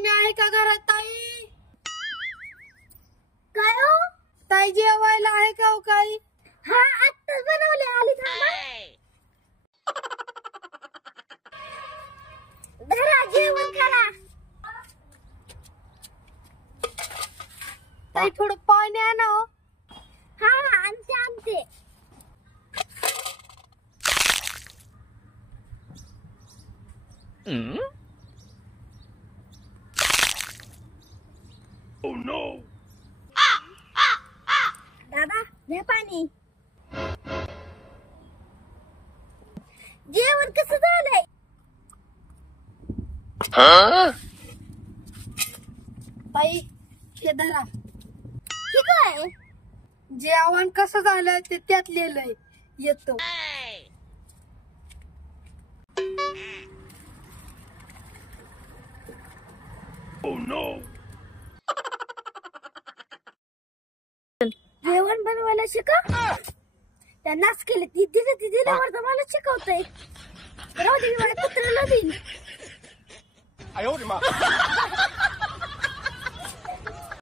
कोणी आहे का घरात ताई? काय हो? ताई जेवायला आहे का हो काही? हा आत्ताच बनवले, आली थांबा. धरा जेवण करा. ताई थोडं पाणी आणा हो. हा आणते आणते. Oh no! दादा घ्या पाणी. जेवण कसं झालंय? ताई हे धरा. हे काय? जेवण कसं झालं ते त्यात लिहिलंय. येतो. Oh no! जेवण बनवायला शिका. त्या नाच केले ती दिल्यावर तर मला शिकवतय. राहू दे, मी माझ्या कुत्र्याला देईन. 哎呦我的妈！